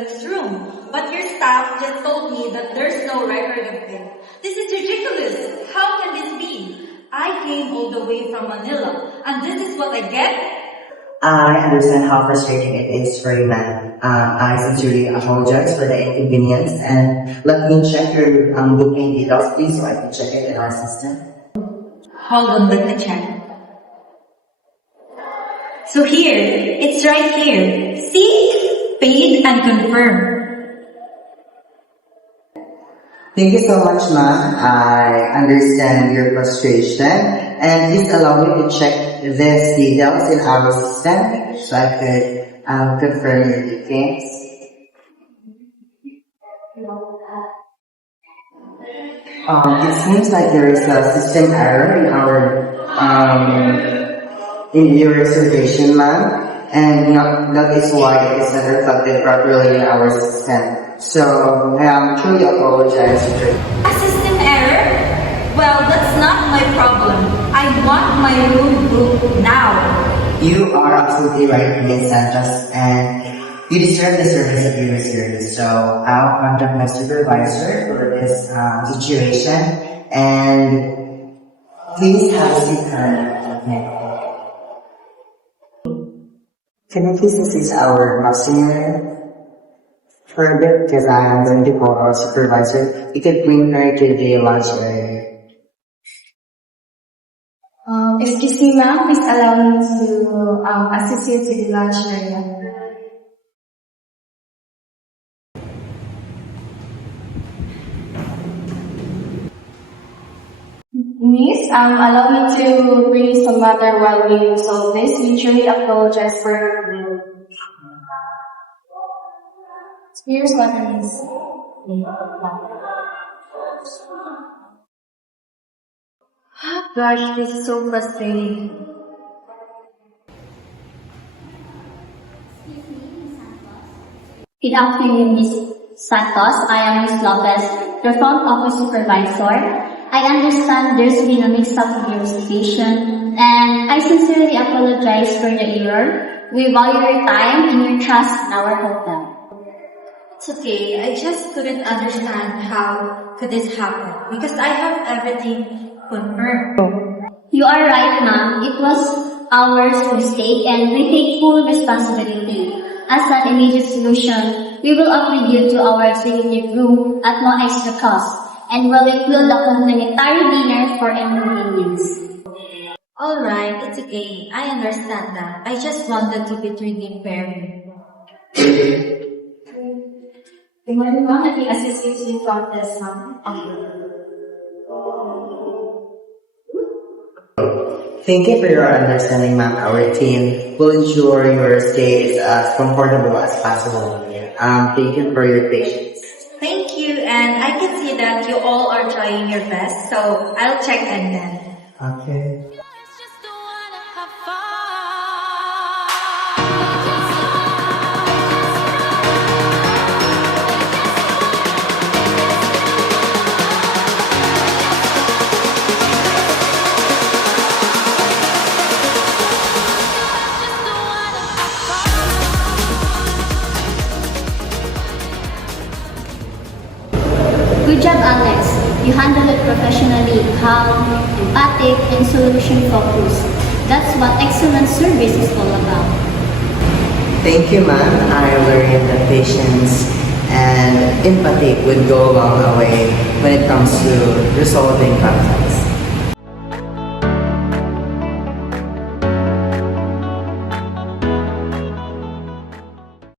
receptionist's room, but your staff just told me that there's no record of it. This is ridiculous. How can this be? I came all the way from Manila, and this is what I get? I understand how frustrating it is for you, ma'am. I sincerely apologize for the inconvenience, and let me check your booking details, please, so I can check it in our system. Hold on, let me check. So here, it's right here. See? Paid and confirmed. Thank you so much, ma'am. I understand your frustration, and please allow me to check these details in our system so I could confirm your bookings. It seems like there is a system error in in your reservation, ma'am, and that is why it is not reflected properly in our system. So I am truly apologize for it. A system error? Well, that's not my problem. I want my room booked now. You are absolutely right, Ms. Santos, and you deserve the service that you received. So I'll contact my supervisor for this situation, and please have a seat, okay. Can you please assist our master for a bit, because I am going to call our supervisor. You could bring her to the lunch area. Excuse me, ma'am. Please allow me to assist you to the lunch area. Miss, allow me to bring you some water while we resolve this. We truly apologize for your bill. Here's water, miss. Gosh, this is so frustrating. Good afternoon, Ms. Santos. I am Ms. Lopez, your front office supervisor. I understand there's been a mix-up in your reservation, and I sincerely apologize for the error. We value your time and your trust in our hotel. It's okay. I just couldn't understand how could this happen because I have everything confirmed. You are right, ma'am. It was our mistake, and we take full responsibility. As an immediate solution, we will upgrade you to our executive room at no extra cost, and will include a complimentary dinner for inconvenience. Alright, it's okay. I understand that. I just wanted to be treated fairly. Tingnan mo, nag-i-assist you sa contest, ma'am. Thank you for your understanding, ma'am. Our team will ensure your stay is as comfortable as possible. Thank you for your patience. Thank you, and I can see that you all are trying your best, so I'll check in then. Okay. Good job, Alex. You handled it professionally, calm, empathic, and solution-focused. That's what excellent service is all about. Thank you, ma'am. I learned that patience and empathy would go a long way when it comes to resolving conflicts.